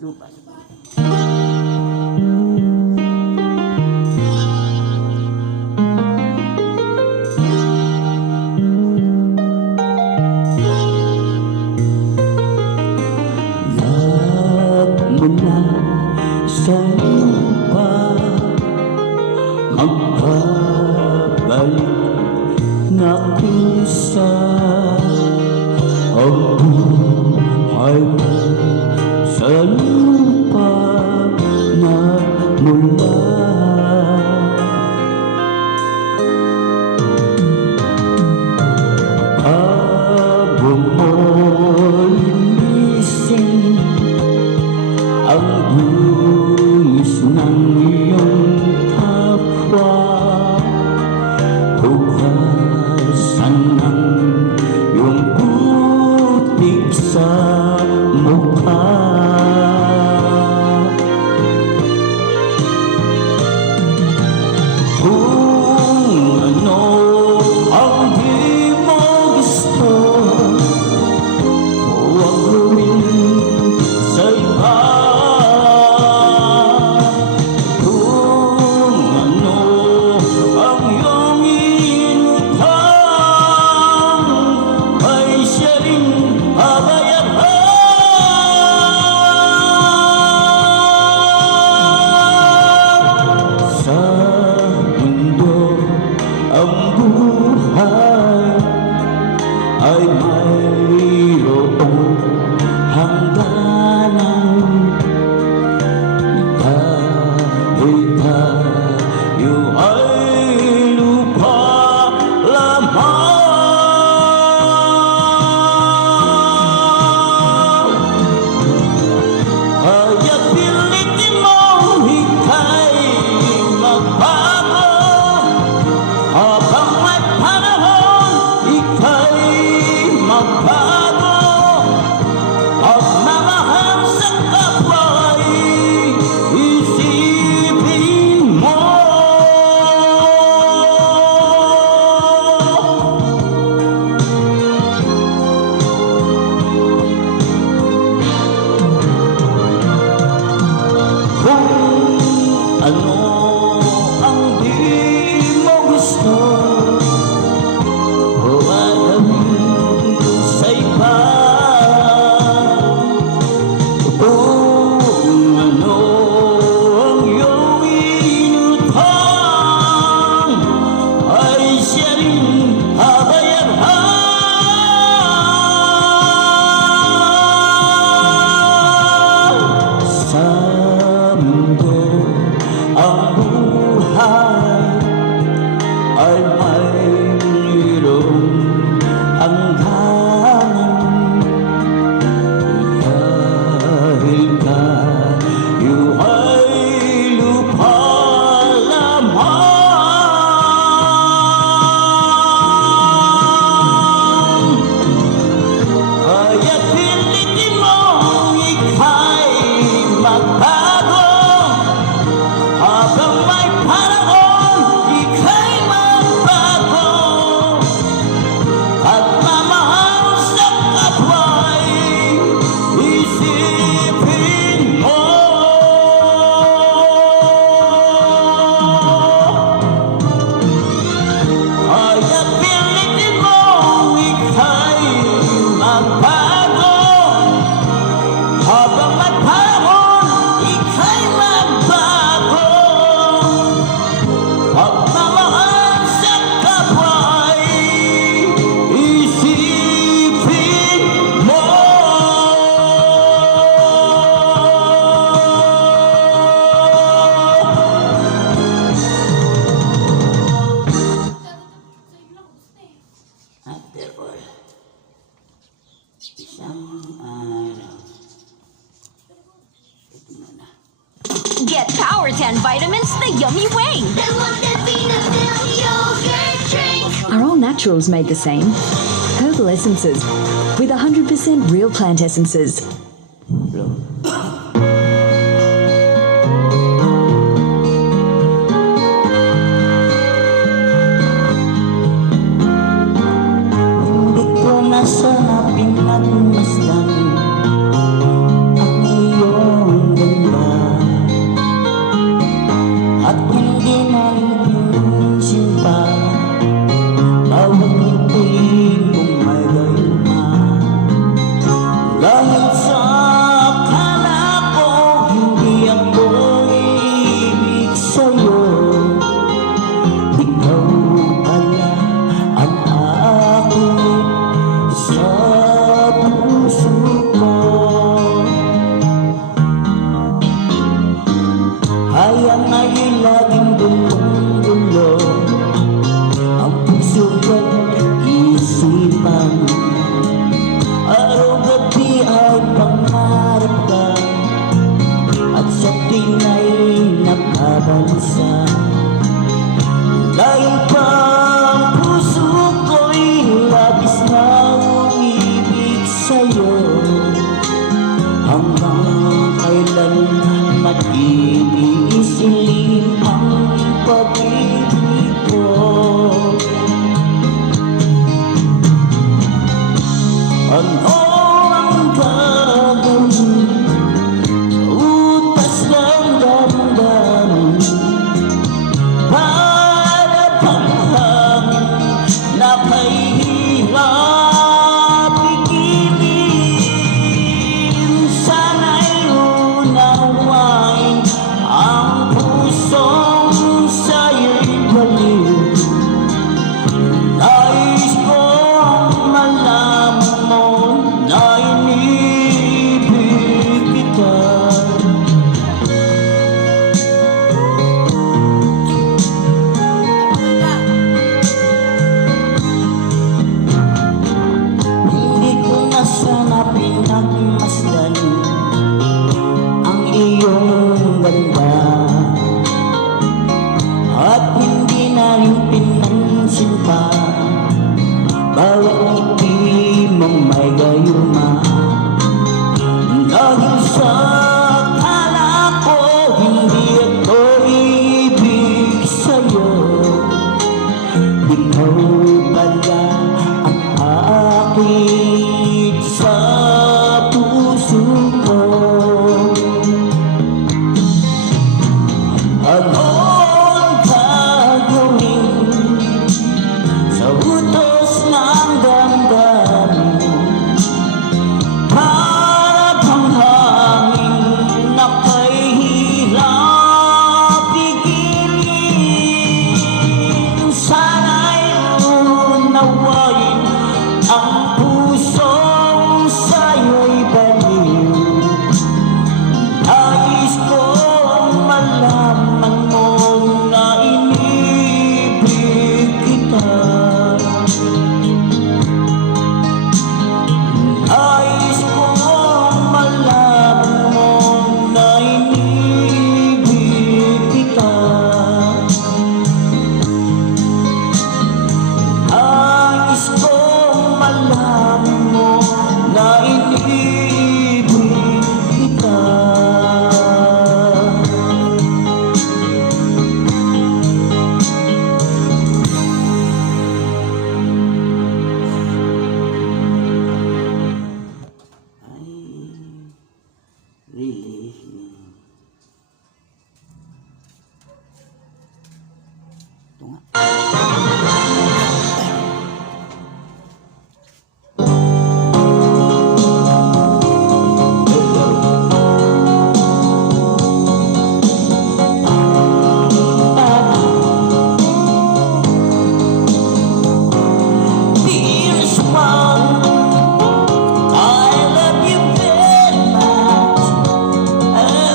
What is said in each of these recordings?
Lupa. Mula sa lupa, magpabalik na kusa ang buhay mo sa lupa na mula. Bago mo linisin ang buwis ng iyong kapwa, hugasan ng iyong putik sa mukha. Kung ano ang di mo gusto, huwag gawin sa iba. Ang buhay ay mayroong hangganan, dahil tayo ay lupa lamang. Kaya't pilitin mo ika'y magbago, habang may panahon, ika'y magbago. Pagmamahal sa kapwa'y isipin mo. Kung ano ang di mo gusto, huwag gawin sa iba. Kung ano ang iyong inutang, ay siya rin babayaran. Sa mundo ang buhay ay mayroong hangganan, dahil tayo ay lupa lamang. Kaya't pilitin mo ika'y magbago, habang may panahon, ika'y magbago. At mamahal sa kapwa'y isipin mo. Kaya't pilitin mo ika'y magbago, habang may panahon, ika'y magbago. Pagmamahal sa kapwa'y isipin mo. After all, isang ito muna. Get Power 10 vitamins the yummy way. Are all naturals made the same? Herbal essences with 100% real plant essences. Hindi ko na sana pinagmasdan hanggang kailan mag-iisilim ang pag-ibig ko. Ano ang gagawin sa utas ng damdamin? Para bang hangin na kahihirap pigilin? Sana'y unawain ang pusong sa'yo'y baliw. Nais kong malaman mo na inibig kita. Hindi ko na sana pinagmasdan ang iyong ganda, at hindi na rin pinansin pa bawat ngiti mong may gayuma. Dahil sa akala ko hindi ako ibig sa'yo, ikaw pala ang aakit sa puso ko. Ano ang gagawin sa utos ng damdamin? Para bang hangin na kahihirap pigilin? Sana'y unawain ang pusong sa'yo'y baliw. Nais kong malaman mo na inibig kita. Nais kong malaman mo na inibig kita. Nais kong malaman mo na inibig kita. Really? Ito nga. Dearest one, I love you very much, and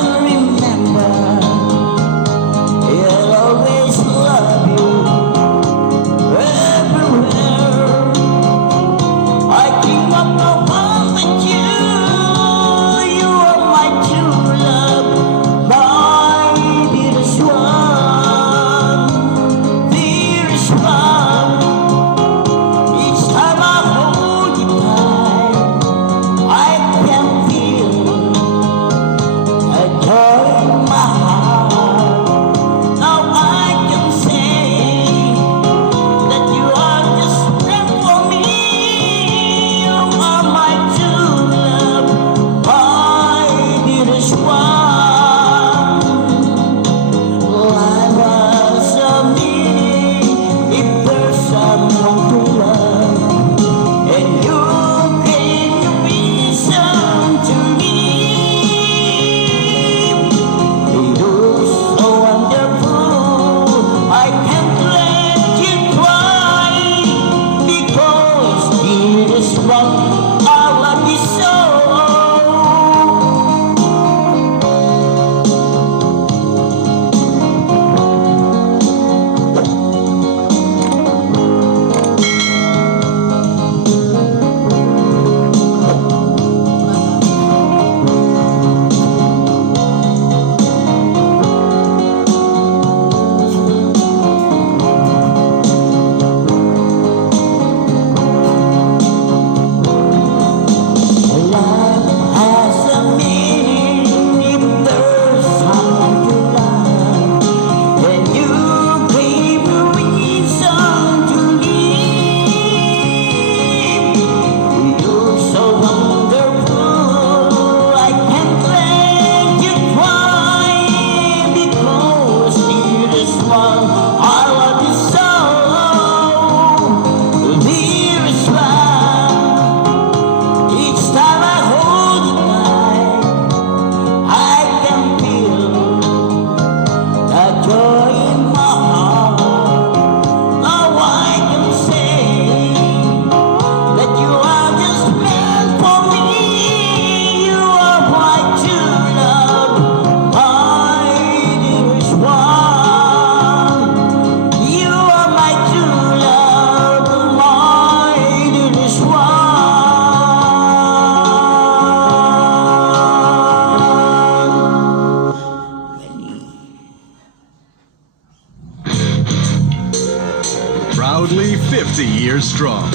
Super Strong.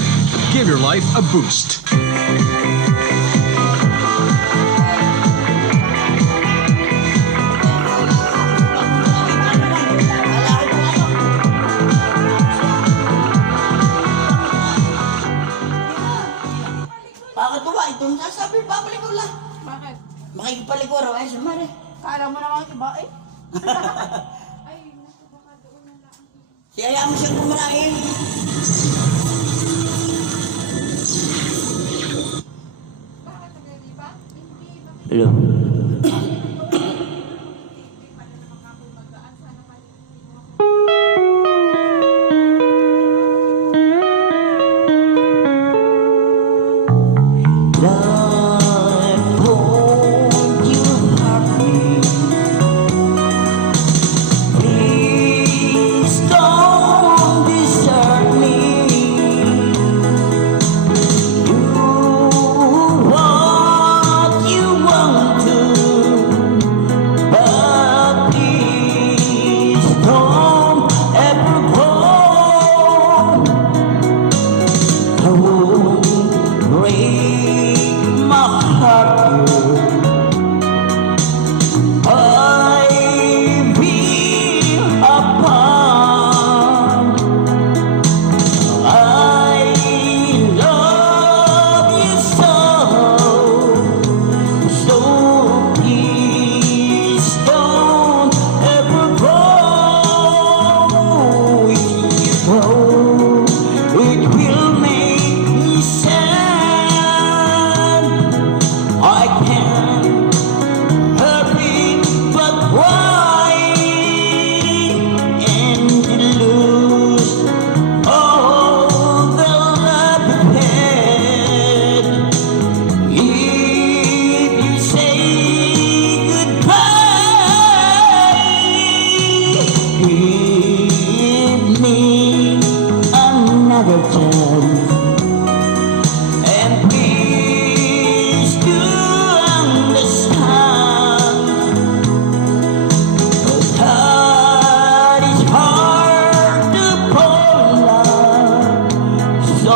Give your life a boost. Pakatuwa, itong sasabi, babalik ko lang. Bakit? Makikipalik ko raw, ay, sumari. Kala mo naman iba eh. Siyaya mo siyang kumarain. Hello. Love, won't you hurt me? Please don't desert me. Do what you want to, but please don't ever go. Don't break my heart, girl. I feel apart. I love you so, so please don't ever go. If you go, it will make me sad. I can't help it but why, and lose all the love I've had. If you say goodbye, give me another chance. And please do understand that it's hard to pull out. So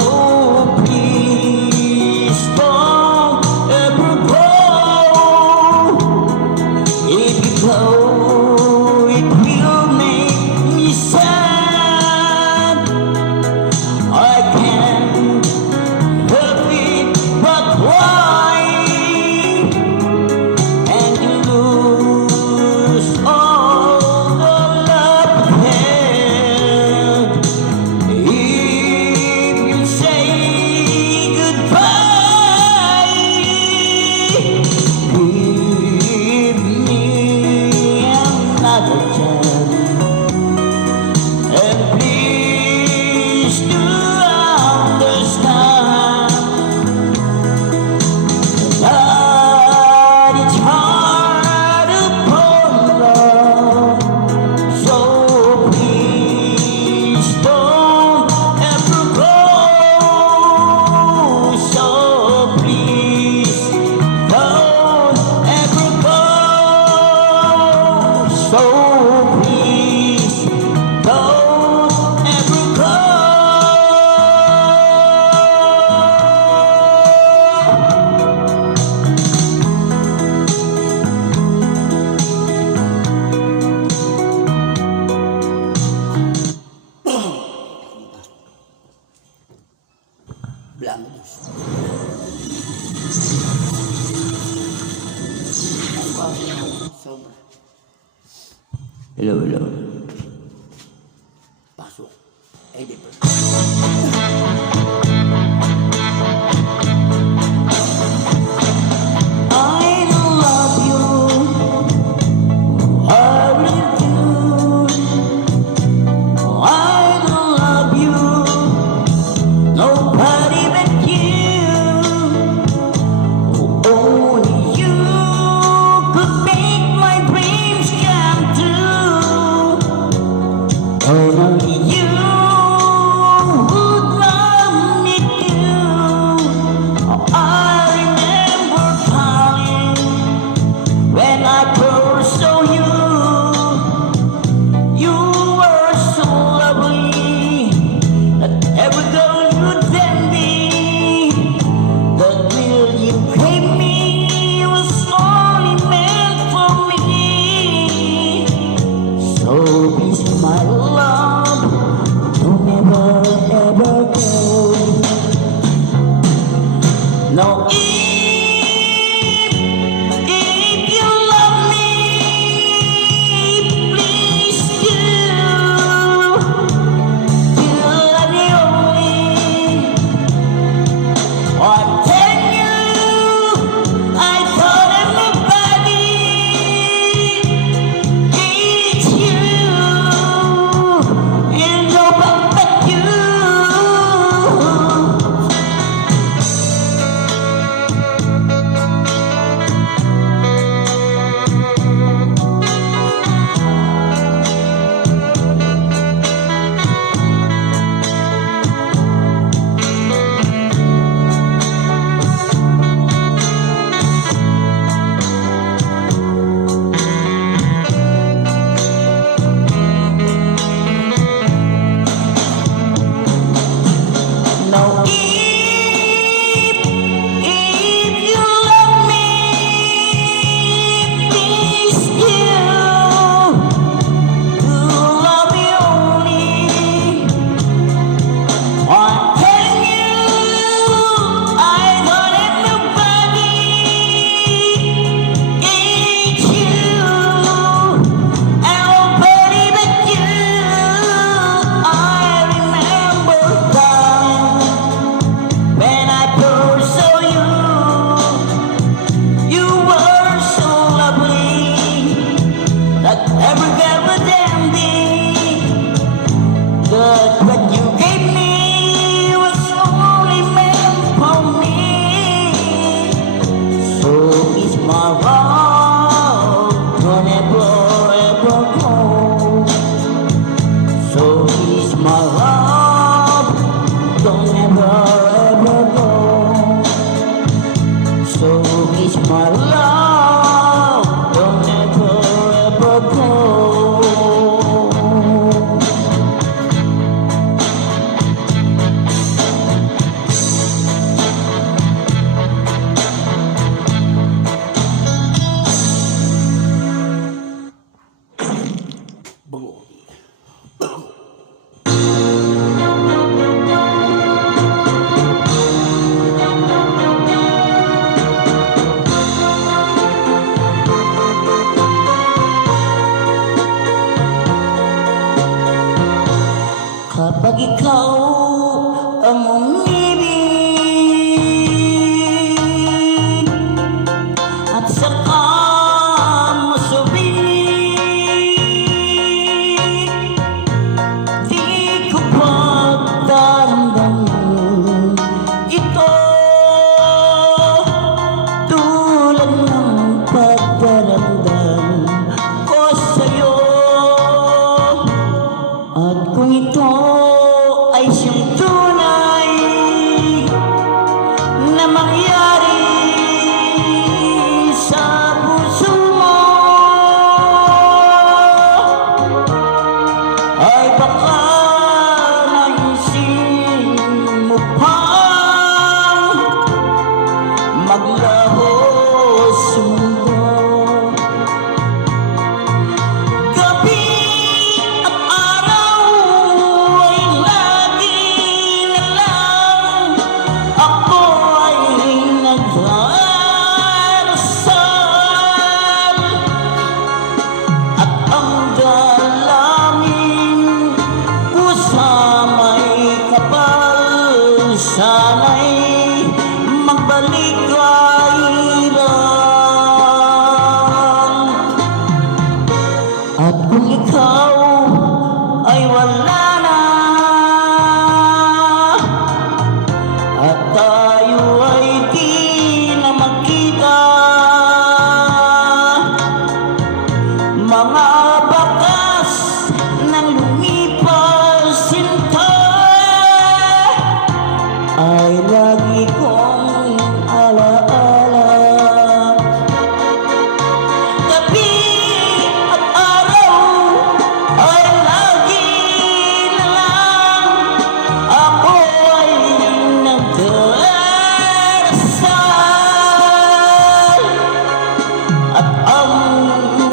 please don't ever go. If you go, it will make me sad. I can't help it but why, and you lose all the love you had. If you say goodbye, give me another chance. And please do understand that it's hard to pull off. So please don't ever go. So please don't ever go. So please don't ever go. Blancos. Sobra. Hello, hello. Pasok. Eh, di ba? I love you. I really do. I love you. Nobody but you. Only you could make my dreams come true. Only you would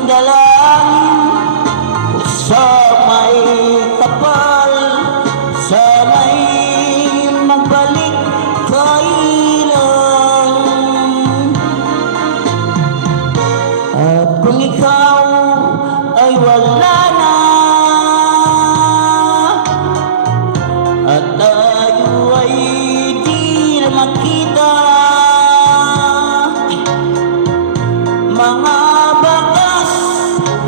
dalangin sa may kapal, sana'y magbalik kailan. At kung ikaw ay wala na, at tayo ay di na makita, mga bakas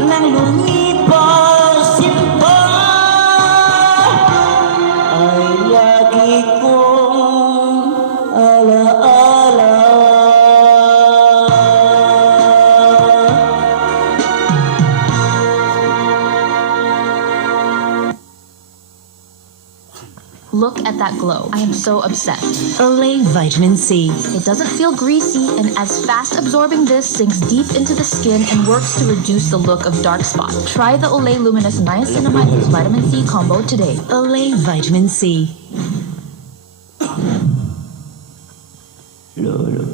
ng lumipasin pa ay lagi kong alaala. Look at that glow. I am so obsessed. Olay Vitamin C. It doesn't feel greasy, and as fast absorbing this sinks deep into the skin and works to reduce the look of dark spots. Try the Olay Luminous Niacinamide plus Vitamin C combo today. Olay Vitamin C. Lolo.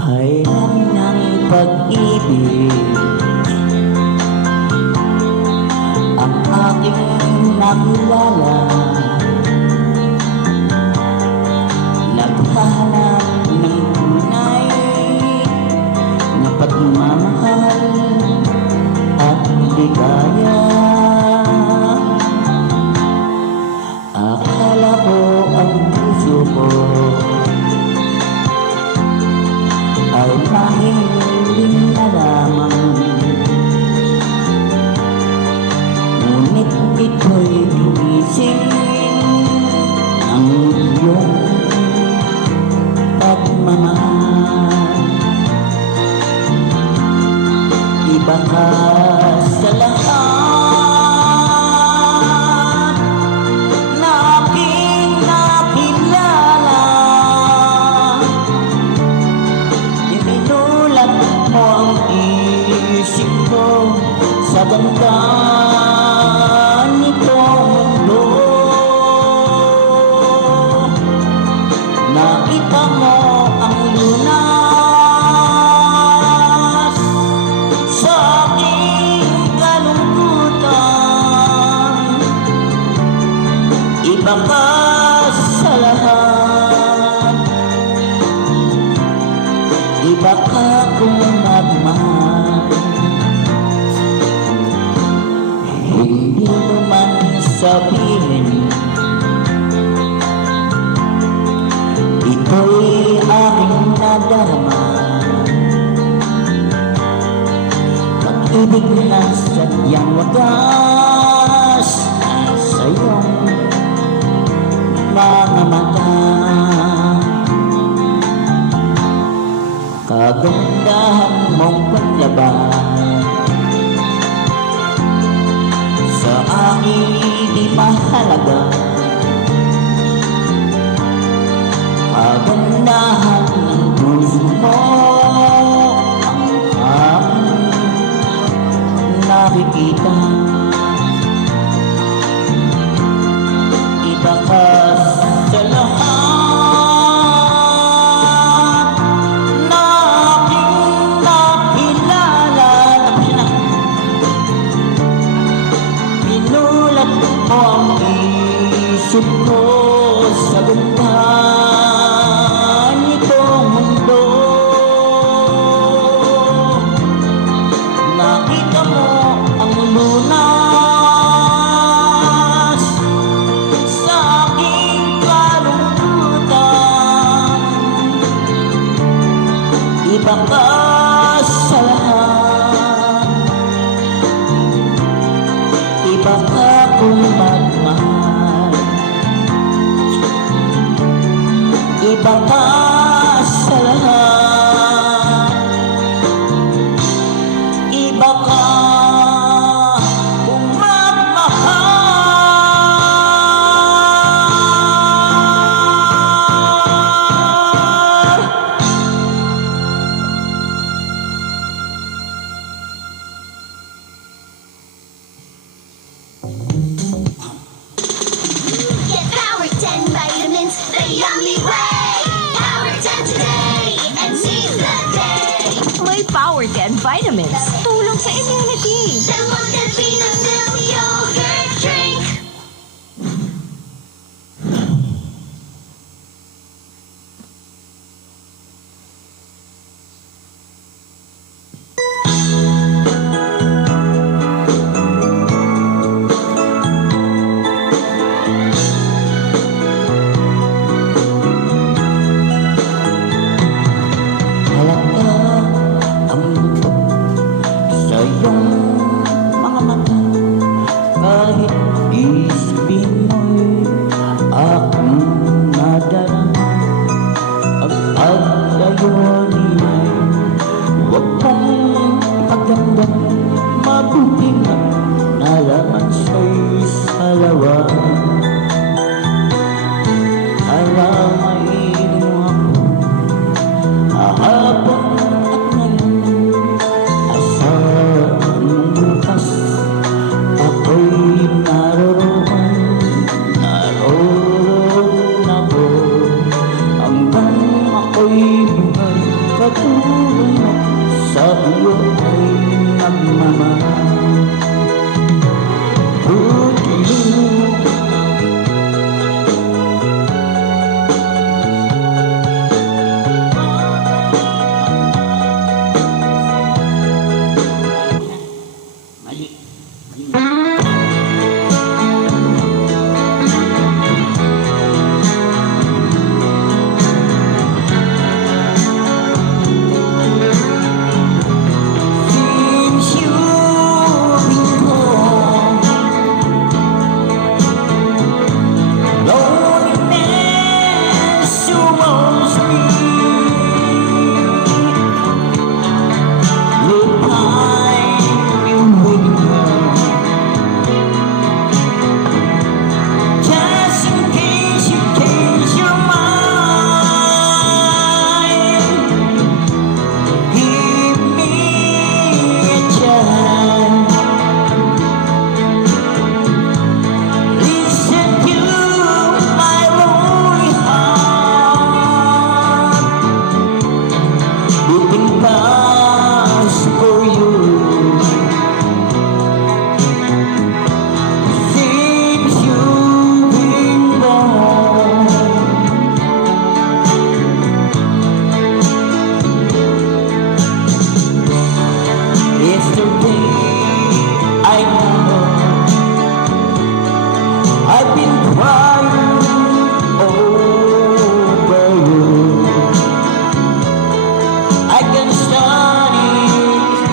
Kailan ng pag-ibig ang aking nakilala, naghahanap ng tunay na pagmamahal at ligaya. Akala ko ang puso ko ay mahiling na lamang, ngunit ito'y ginising ang iyong pagmamahal. Iba ka sa lahat na aking nakilala, ibinulat mo ang isip ko sa ganda nitong mundo. Nakita mo ang lunas sa aking kalungkutan. Iba ka sa lahat, iba ka kung magmahal. Hindi mo man sabihin, ito'y aking nadarama. Pag-ibig na sadyang wagas sa iyong mga mata. Kagandahan mong paglabas sa akin di mahalaga. Kagandahan ng puso mo ang aking nakikita. Iba ka sa lahat na aking nakilala. Tapos na. Pinulat mo ang isip ko sa ganda nitong mundo. Nakita mo ang luna Amoy Power 10 Vitamins. Tulong sa immunity. Del Monte Peanut Milk Yogurt Drink. Halata ang buto sa iyong mga mata. Kahit isipin mo'y aking nadarama. Ang paglayo niya'y huwag mong ipagdamdam. Mabuti na nalaman siya'y salawa. Alamain mo ako hapon at ngayon. Asahan mong bukas ako'y naroroon. Naroroon ako hanggang ako'y buhay. Patuloy na sa iyo ay nagmamahal. Putulog mali. Since you've been gone, loneliness surrounds me. Look, I've been waiting just in case you change your mind. Give me a chance. Listen to my lonely heart. Beating fast for you. Since you've been gone, yesterday I know I've been crying over you. I can stand it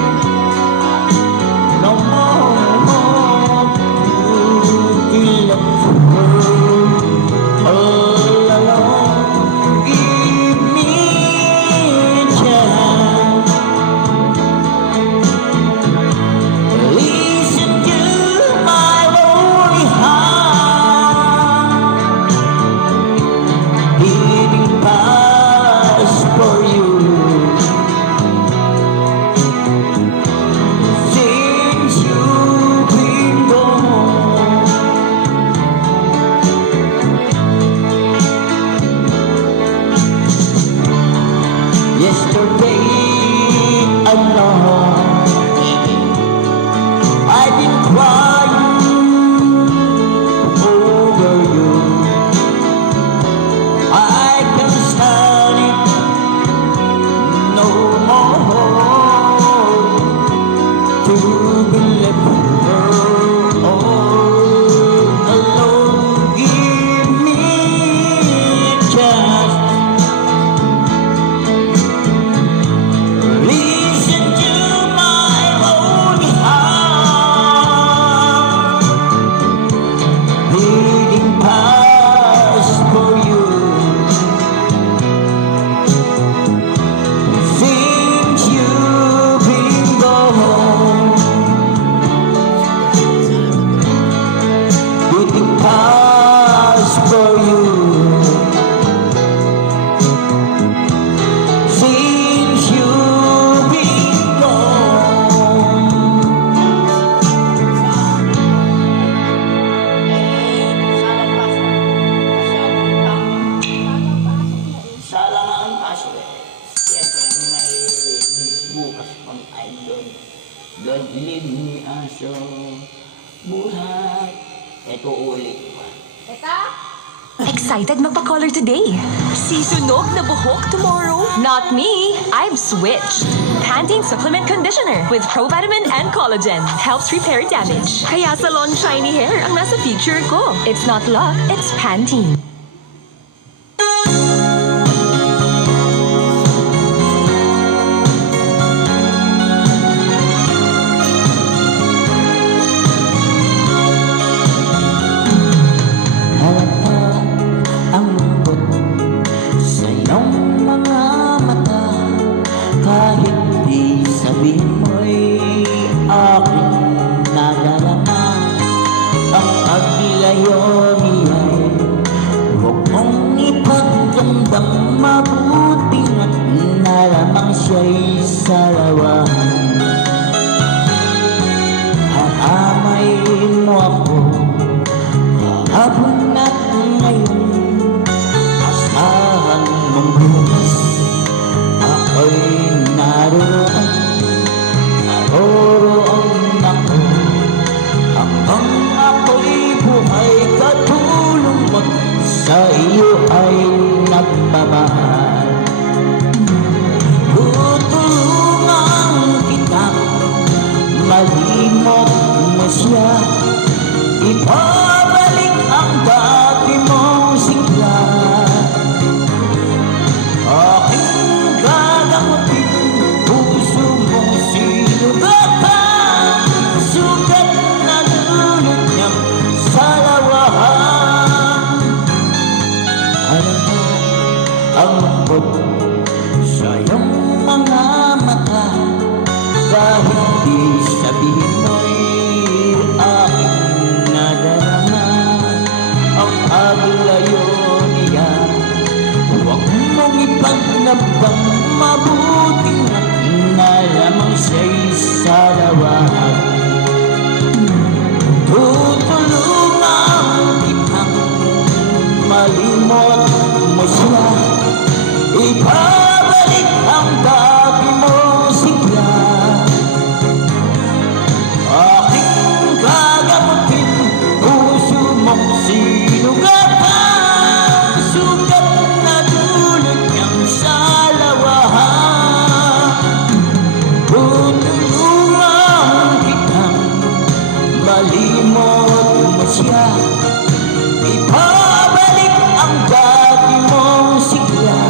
no more. You left the world all alone. Give me a chance. Listen to my lonely heart. bukas pang idol. Don't leave me aso. Buhay. Ito ulit. Excited magpa-color today. Sisunog na buhok tomorrow. Not me. I've switched. Pantene Supplement Conditioner with provitamin and collagen helps repair damage. Kaya salon shiny hair ang nasa feature ko. It's not luck, it's Pantene. Halata ang lungkot sa iyong mga mata. Kahit di sabihin mo'y aking nadarama. Ang paglayo niya'y huwag mong ipagdamdam. Mabuting at nalamang siya'y salawahan. Haamay mo ako kahapon at ngayon. Asahan mong bukas ako'y naroon. Naroroon ako hanggang ako'y buhay. Katulong mo't sa iyo ay nagmamahal. Tutulungan kitang malimot mo siya. Ibabalik ang dati mong sigla. Aking gagamutin puso mong sinugatan. Sugat na dulot niyang salawahan. Alam mo ang lungkot sa iyong mga mata. Kahit di sabihin mo'y aking nadarama. Ang paglayo niya huwag mong ipagnabang. Mabuting at nalamang siya'y salawahan. Tutulungan kitang malimot mo siya. Ibabalik ang dati mong sigla. Aking gagamutin puso mong sinugatan. Sugat na dulot niyang salawahan. Tutulungan kitang malimot mo siya. Ibabalik ang dati mong sigla.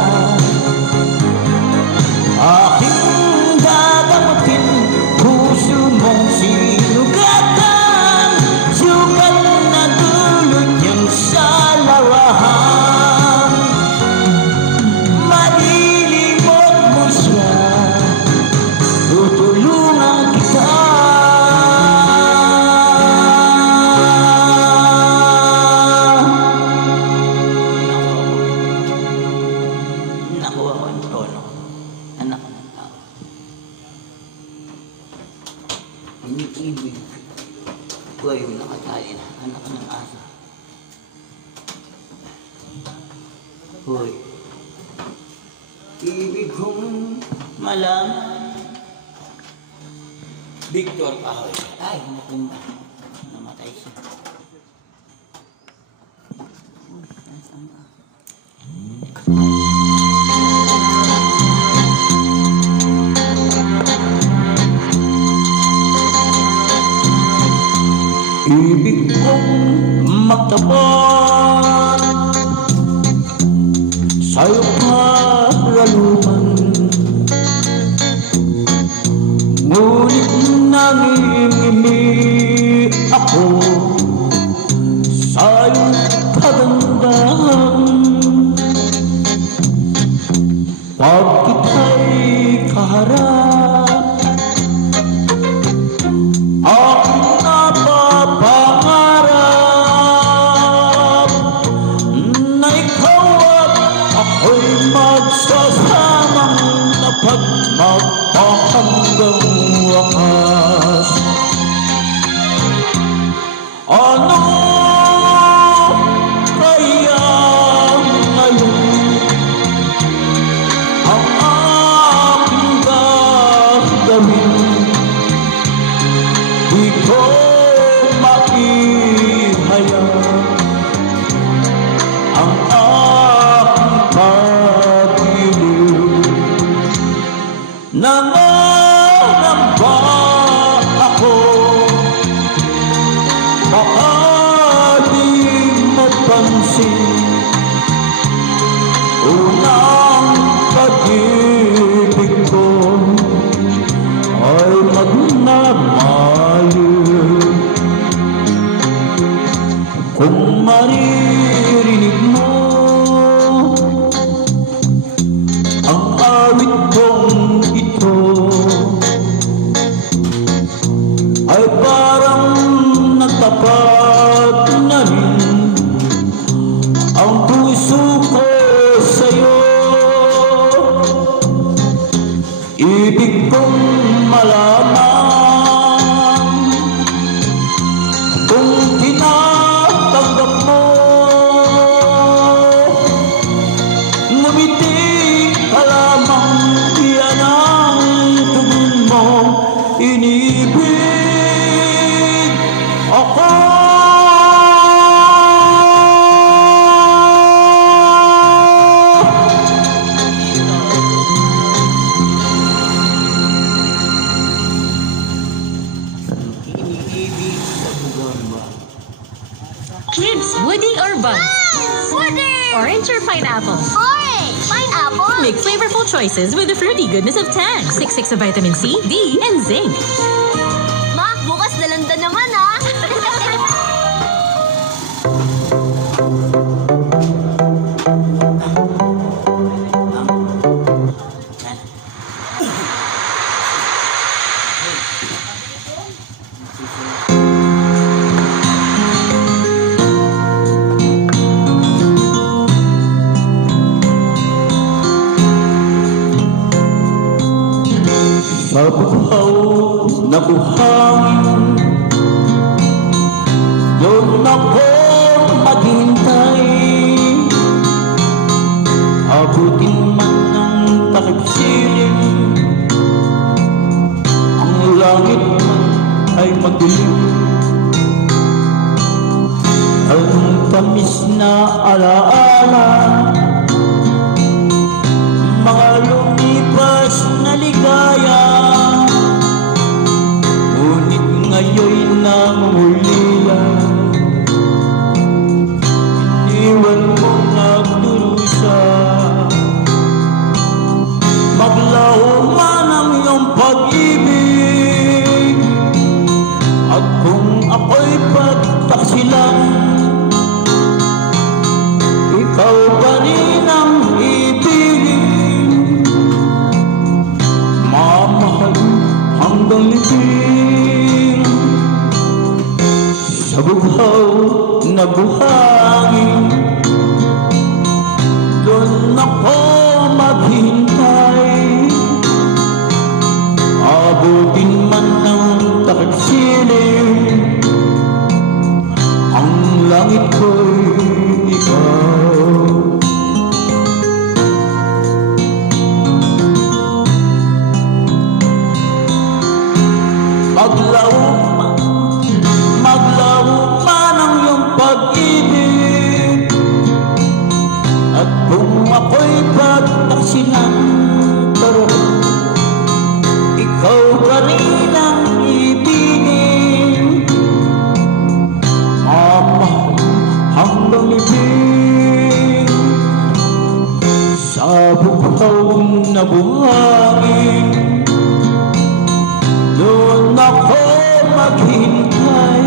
Aking gagamutin puso mong sinugatan. Sugat na dulot niyang salawahan. Malilimot mo siya. Tutulungan kita. Nakuha ko ang tono. Anak ng tao. Iniibig ko yung nakatali na anak ng asa. Hoy, ibig kong malaman. Victor Ahoy. Ay, napunta. Namatay siya. Nasaan ba? Ibig kong magtapat sa'yo paglaluman. Ngunit nangingimi ako sa'yo kagandahan. Pag kita'y kaharap, aking napapangarap na ikaw at ako'y magsasamang na pagmapahanggang napansin, unang pag-ibig ko ay magmamayo. Kung maririnig mo ang awit kong ito, ay parang nagtapat na rin ang puso ko sa'yo. Ibig kong malaman kung tinatanggap mo. Ngumiti ka lamang, yan ang tugon mo. Inibig ako. Iniibig sa bugamba. Kids, woody or bun? Woody! Orange or pineapple? Orange! Pineapple! Make flavorful choices with the fruity goodness of Tang. 6 of vitamin C, D, and zinc. Ma, bukas dalanda naman ah! Sa buhaw na buhangin, doon ako maghintay. Abutin man ng takip silim, ang langit man ay madilim. Ang tamis na alaala, mga lumipas na ligaya, ngunit ngayon'y nangulila. Iniwan mo nagdurusa, maglaho man ang iyong pag-ibig, at kung ako'y pagtaksilan, ikaw pa rin ang ibigin. Mamahal hanggang libing, sa buhaw na buhangin, doon ako maghintay. Abutin man ng takip silim, ang langit ko'y ikaw. Maglaho man ang iyong pag-ibig, at kung ako'y pagtaksilan, pero ikaw pa rin ang ibigin. Mamahal hanggang libing, sa buhaw na buhangin, doon ako maghintay.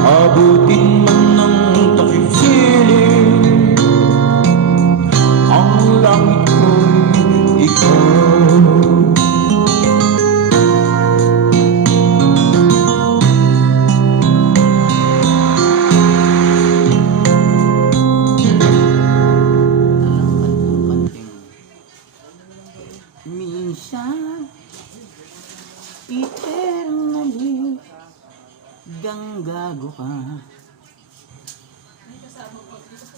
Abutin man ng takip silim, ang langit ko'y ikaw. Minsan, eternally, ganggago ka.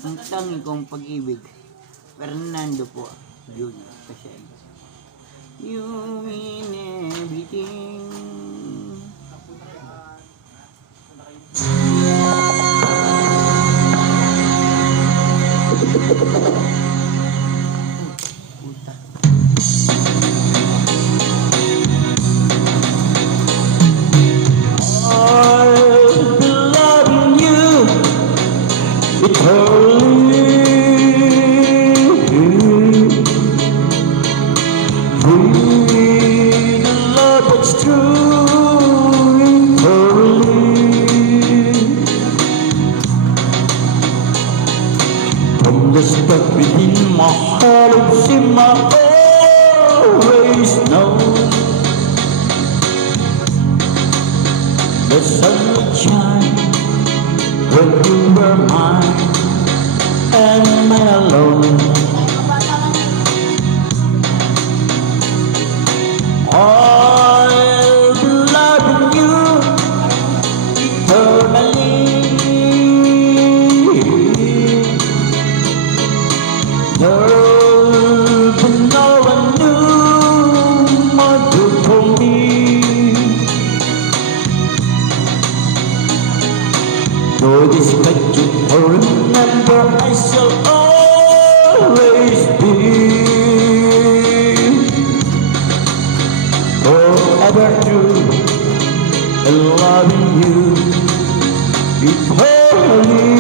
Ang tangi kong pag-ibig, Fernando po, Junior, kasi you mean everything. Puta. I've been loving you The sun would shine when you were mine and mine alone. I'll be loving you eternally. There'll be no one new more good for me. Though this picture will remember, I shall always be forever true and loving you eternally.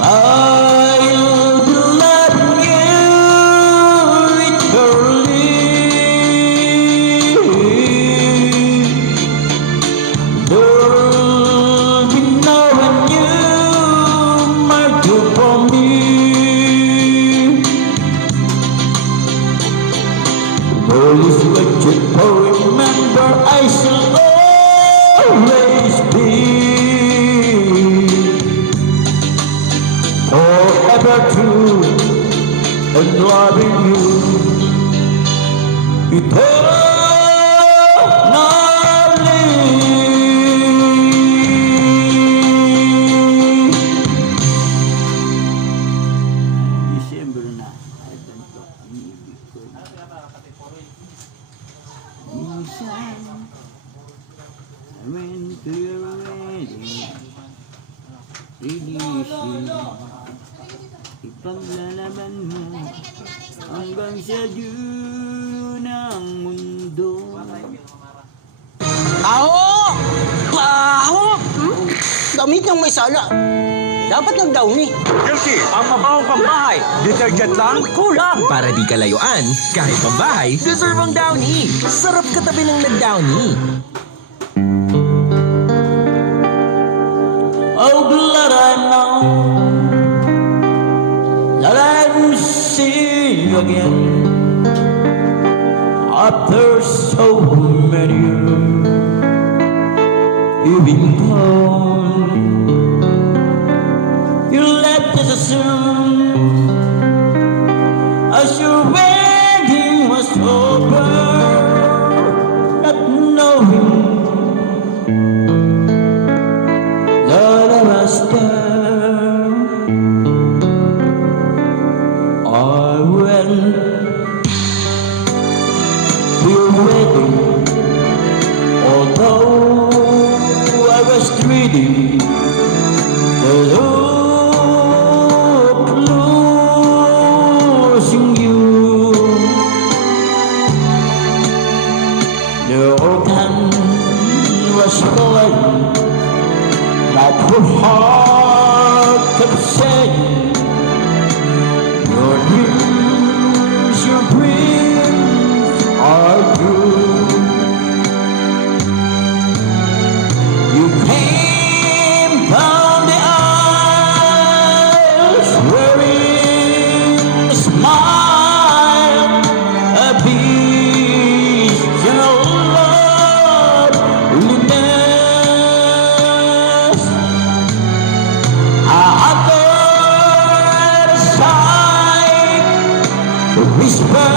I'll be loving you eternally. There'll be no one new more good for me. Always what you remember, I shall always be forever true and loving you eternally. December na, ay ganito, iniibig ko. Minsan, I went to your wedding, releasing, ipaglalaban mo hanggang sa dulo ng mundo. Aho! Aho! Damit ng may sala. Dapat nag-downy. Guilty ang mabawang pambahay. Detergent lang, kulang. Para di kalayuan, kahit pambahay, deserve ang Downy. Sarap katabi ng nag-Downy. Oh, glad I know that I will see you again after so many years. You've been gone. You left us as soon as your wedding was over, not knowing that I was there. I went to your wedding, although I was dreaming the hope losing you. The organ was playing, but her heart kept saying, your dreams, your dreams are true. You came down the aisles wearing a smile, a vision of loveliness. Other side, whisper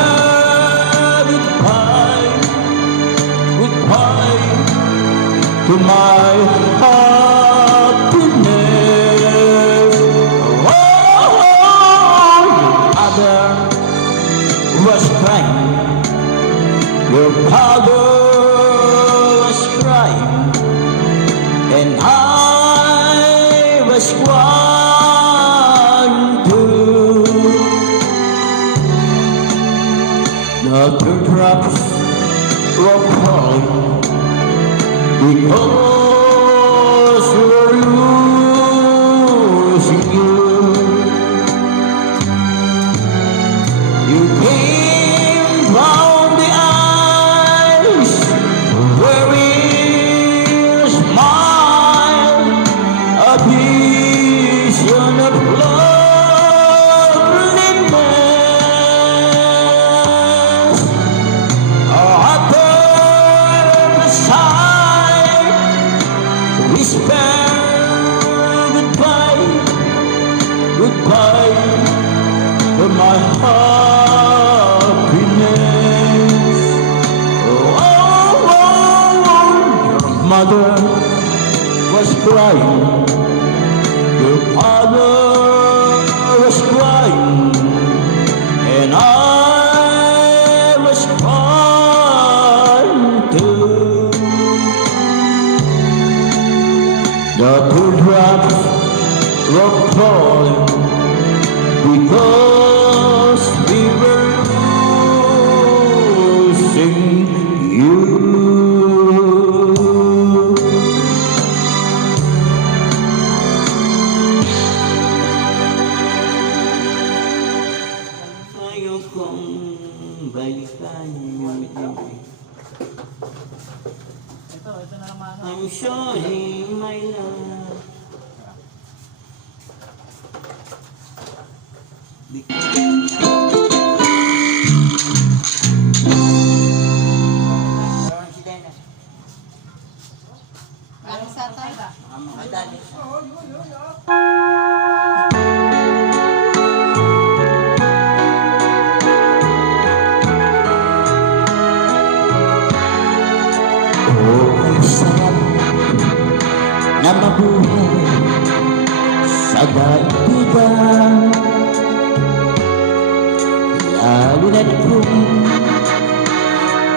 goodbye, goodbye to my happiness. Oh, your mother was crying, your father was crying, and I was crying too. The teardrops were falling because we're losing you. You came down the aisles wearing a smile, a vision of loveliness. my happiness. Oh, your mother was crying, your father was crying, and I was crying too. The teardrops were falling because we were losing you. Ayaw kong balikan yung I'm sorry, my love. Oh, ang sarap na mabuhay sa daigdigan, lalo na't kung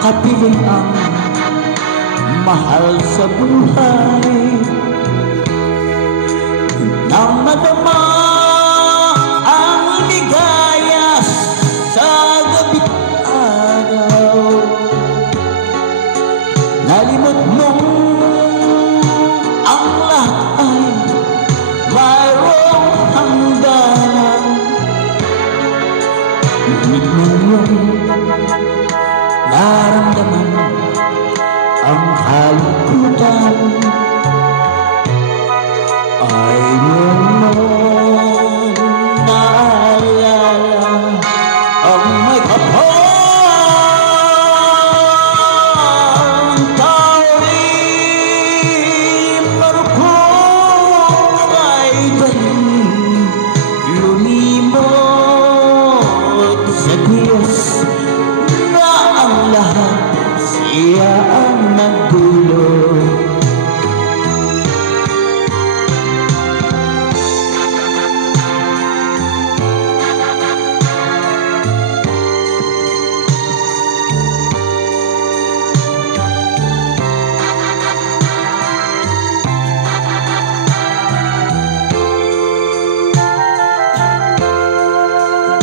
kapiling ang mahal sa buhay. Nang madama ang ligaya sa gabing araw, nalimot mong ang lahat ay mayroong hangganan. Ngunit ngayon naramdaman ang kalungkutan. Ay noon naalala ang may kapal tawin marupok ay tanim lumimot sa Diyos na ang lahat siya ang nagdulot.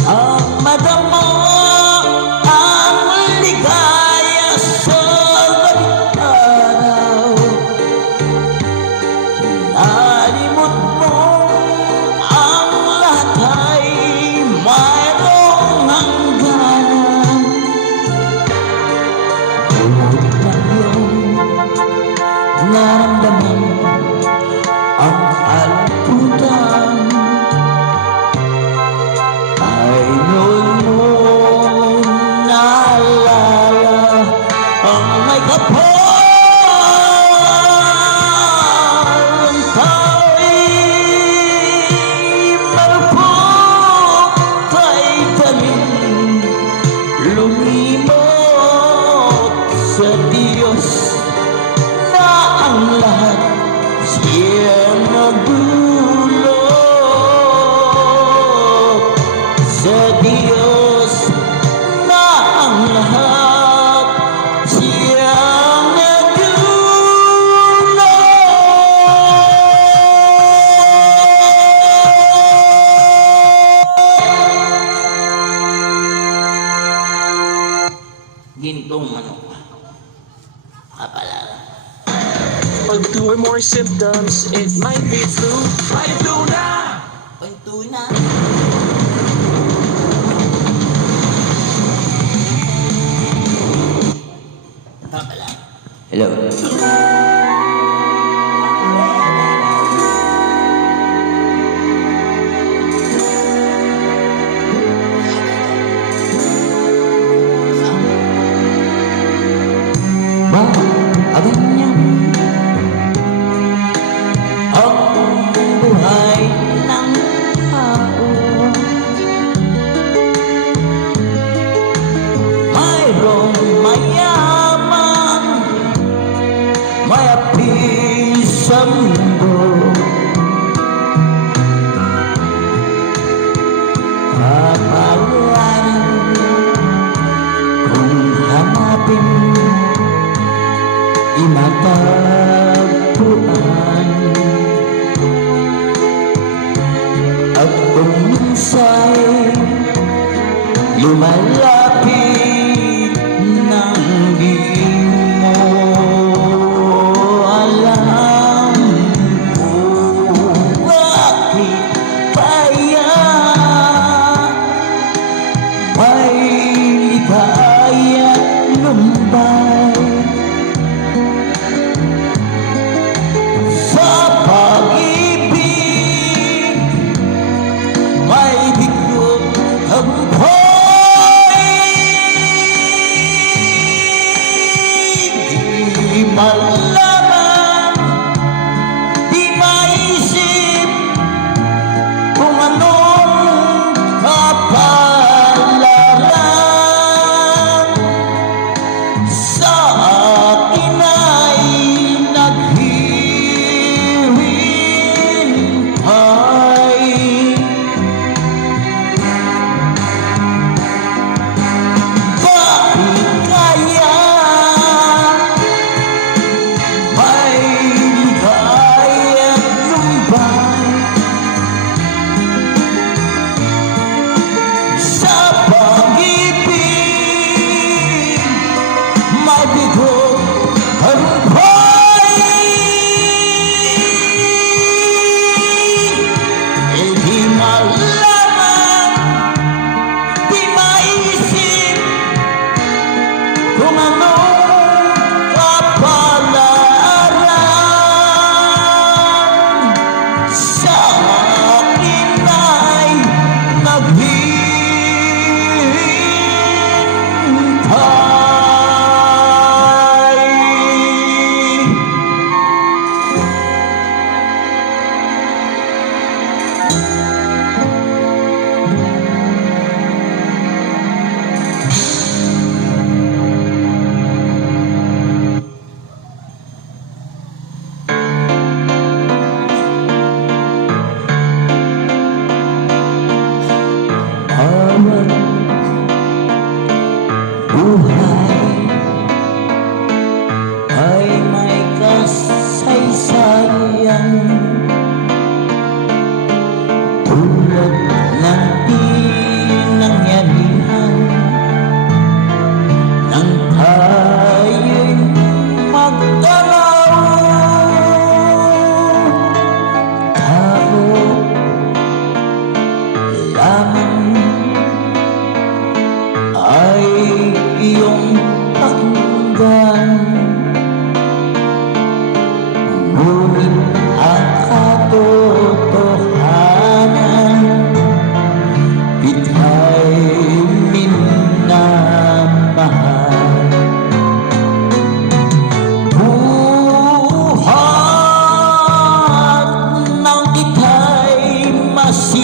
Ang madama ang ligaya sa gabing araw, nalimot mo ang lahat ay mayroong hangganan. Ngunit ngayon naramdaman ang kalungkutan. Ay noon mo naalala ang may kapal tawin marupok ay tanim lumimot sa Diyos na ang lahat siya nagdulot. Sa Diyos na ang lahat siyang nagdulot. Gintong ano kapalaran. Pag 2 or more symptoms, it might be flu. Pantuna. Kapalaran. Hello. Bakit ganyan ang buhay ng tao? lumalapit nang di mo alam kung bakit kaya may ligaya't lumbay sa pag-ibig. May bigot ang di malaman, di maisip kung anong kapalaran sa akin ay naghihintay. Bakit kaya may ligaya't lumbay sa pag-ibig? May bigot ang di malaman, di maisip kung anong kapalaran sa akin ay naghihintay. Bawat buhay ay may kasaysayan, tulad ng pinangyarihan nang tayo'y magdalaw. Tao lamang ay iyong pakinggan, ngunit ang katotohanan ika'y minamahal. Buhat ng ika'y masilayang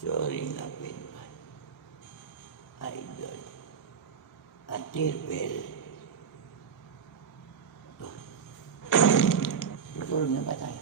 Sorry na, Pinman. Idol. Atirpel. Sorry na ba tayo?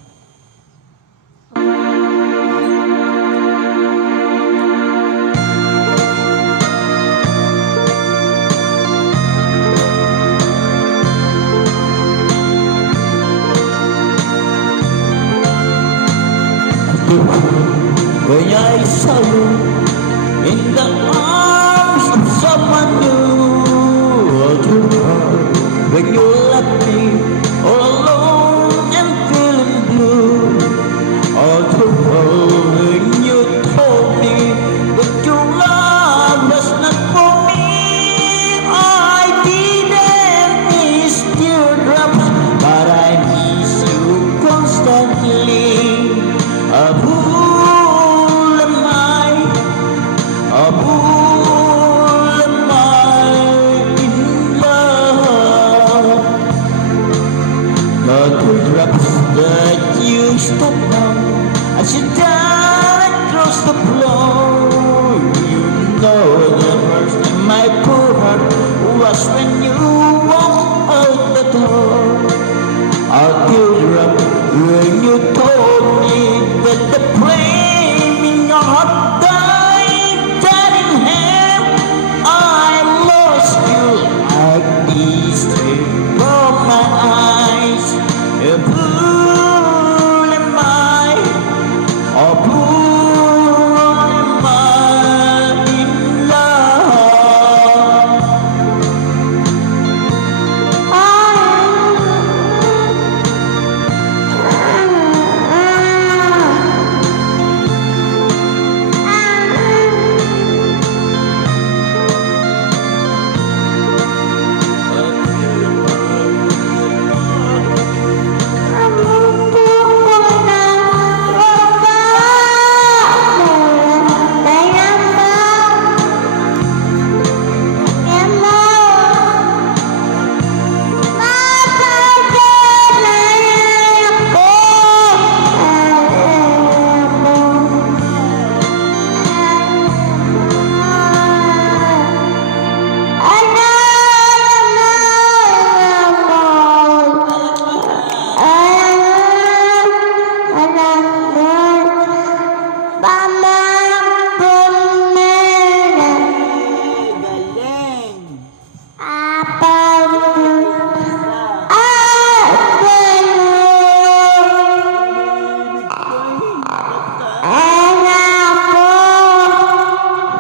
When I saw you in the arms of someone new, all too hard when you left me all alone and feeling blue, all too hard when you told me that your love was not for me. I didn't miss teardrops, but I miss you constantly. A fool am I, a fool am I in love. The teardrops that you stepped on as you down across the floor. You know the first time my poor heart was when you walked out the door. A teardrop when you told me that the flame in your heart died, that in hell I lost you like these tears from my eyes. A fool am I, a fool am I in love.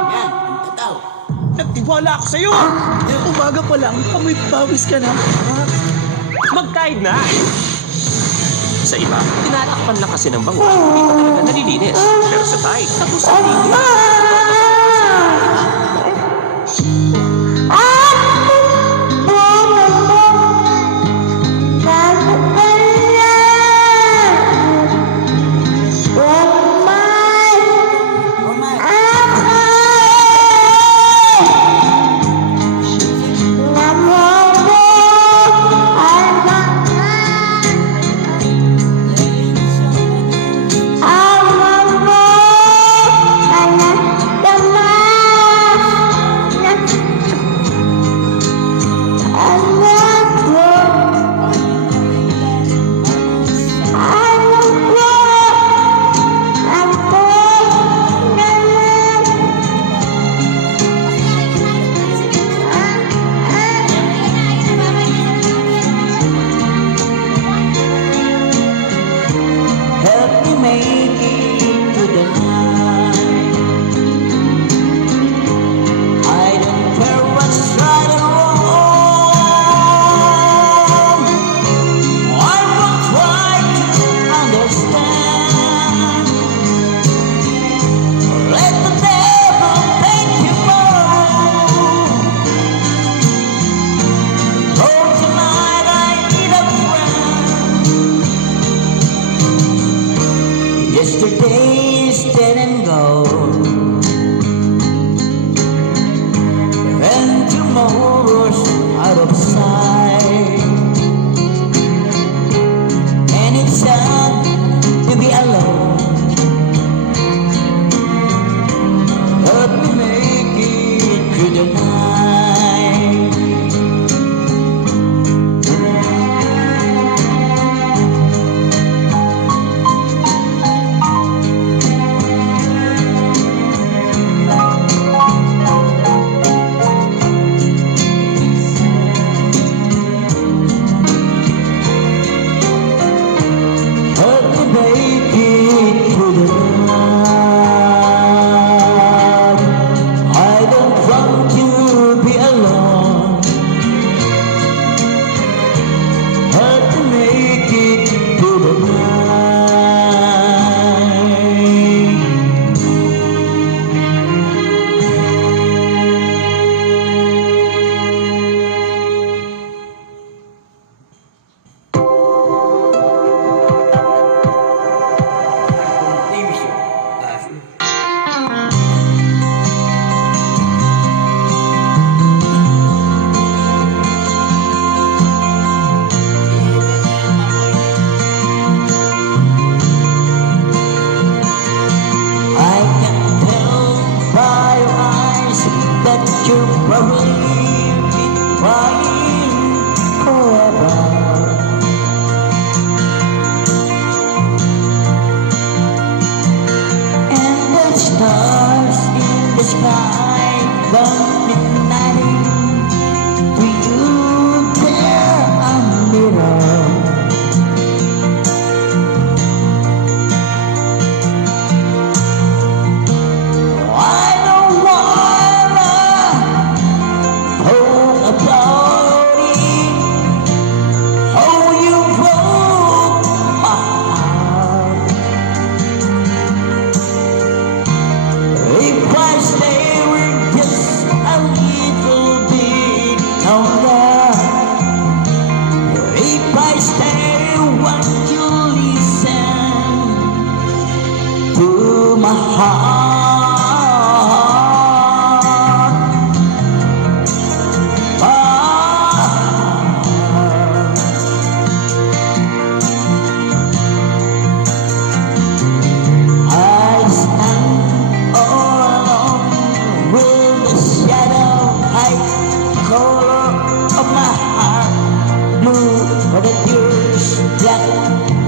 Yan, ang tataw. Nagtiwala ako sa'yo! Umaga pa lang, amoy pawis ka na. Magkaid na! Sa iba, tinatakpan lang kasi ng bango, hindi pa talaga nalilinis. Pero sa Tide, tapos ang linis. Help me make it to the night. I don't care what's right or wrong. I will try to understand. Let the devil take you more. Oh, tonight I need a friend. Yesterday's dead and gone, and tomorrow's out of sight. And it's sad to be alone believe in crying forever. And the stars in the sky don't mean nothing to you. They're a mirror. I don't wanna hold about it. Oh, you broke my heart. If I stay with just a little bit longer, if I stay, won't you listen to my heart? I stand all alone with the shadow hide the color of my heart, blue for the tears, black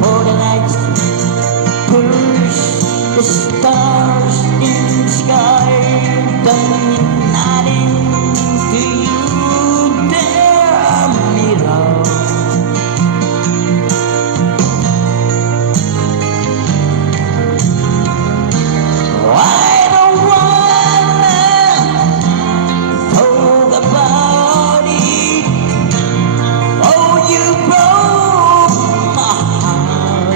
for the nights, curse the stars in the sky, don't mean nothing to you. They're a mirror. I don't wanna talk about it. Oh, you broke my heart.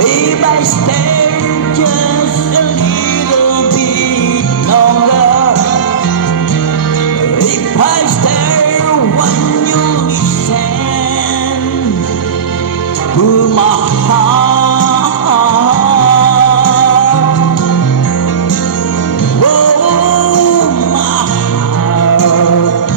If I stay just a little bit longer, if I stay, won't you listen to my heart? Oh, my heart.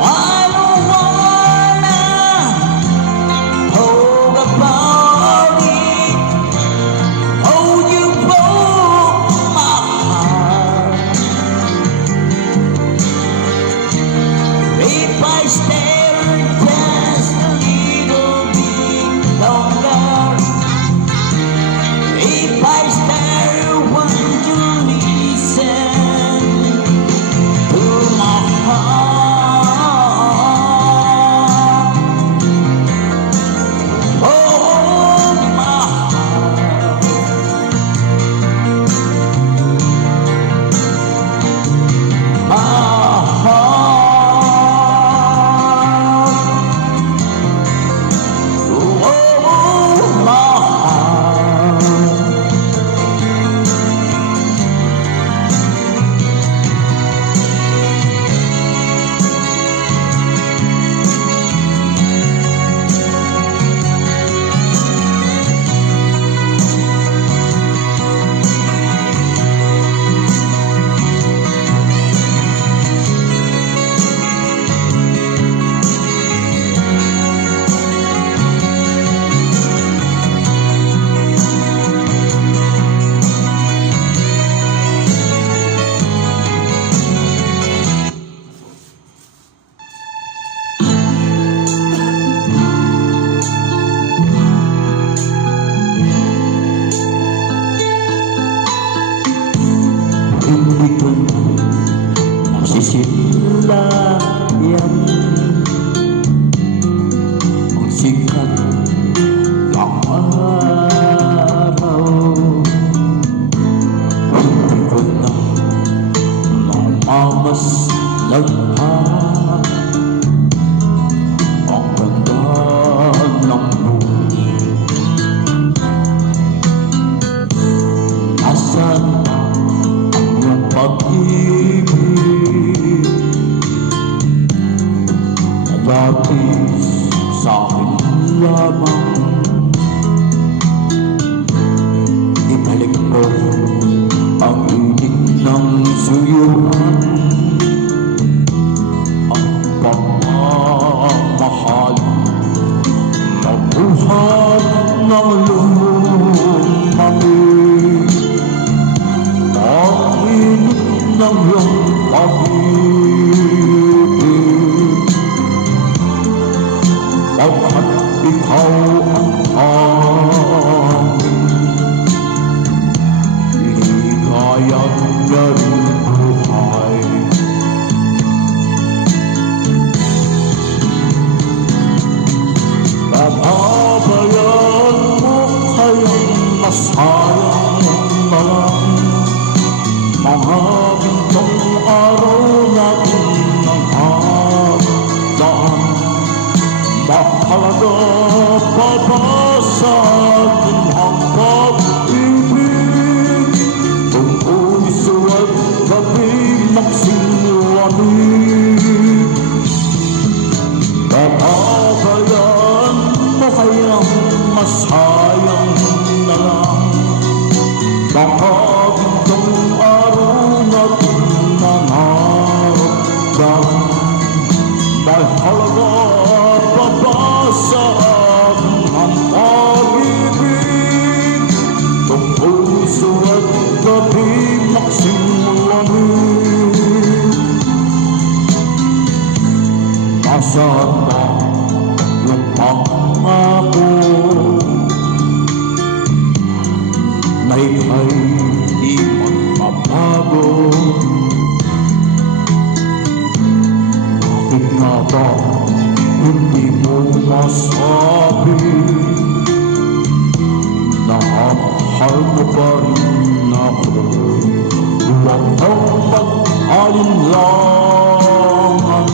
I don't wanna talk about it. Oh, you broke my heart. If I stay just a little bit longer, if I stay, won't you listen to my heart? Oh, my heart. My heart. Oh, my heart. Hindi ko na masisilayan ang sikat ng araw. Hindi ko na mamamasdan pa ang ganda ng buhay. sa'kin lamang. Ibalik mo ang init ng suyuan, ang pagmamahal na buhat ng lumamig, ang init ng iyong pag-ibig, pagkat ikaw ang aking ligayang na rin buhay. Papabayaan mo kayang masayang na lang mga bintang araw natin ng hagdaan. Mahalaga pa ba sa atin ang pag-ibig, kung puso at gabi magsinlamig? Papabayaan mo kayang masayang na lang mga bintang araw natin ng hagdaan. Mahalaga pa ba sa akin ang pag-ibig, kung puso at gabi magsimlamig? Nasaan na yung pangako na ika'y di magbabago? Bakit nga ba hindi mo masabi na mahal mo pa rin ako? Huwag kang mag-alinlangan,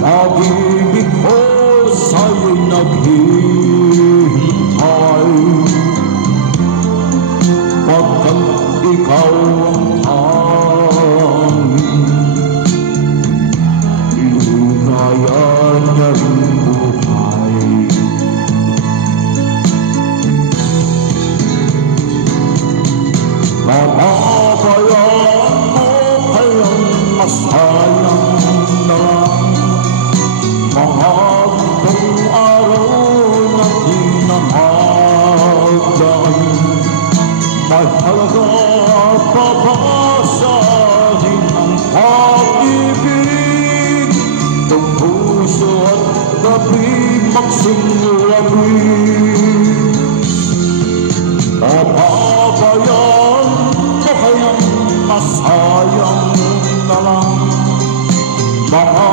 pag-ibig ko sa'yo'y naghihintay, pagkat ikaw ang tanging ligaya na rin buhay. Papabayaan mo kayang masayang na lang mga bintang araw na tinamagdaan. Mahalaga pa ba sa atin ang pag-ibig, kung puso at gabi magsimlamig? Papabayaan mo kayang masayang na lang mga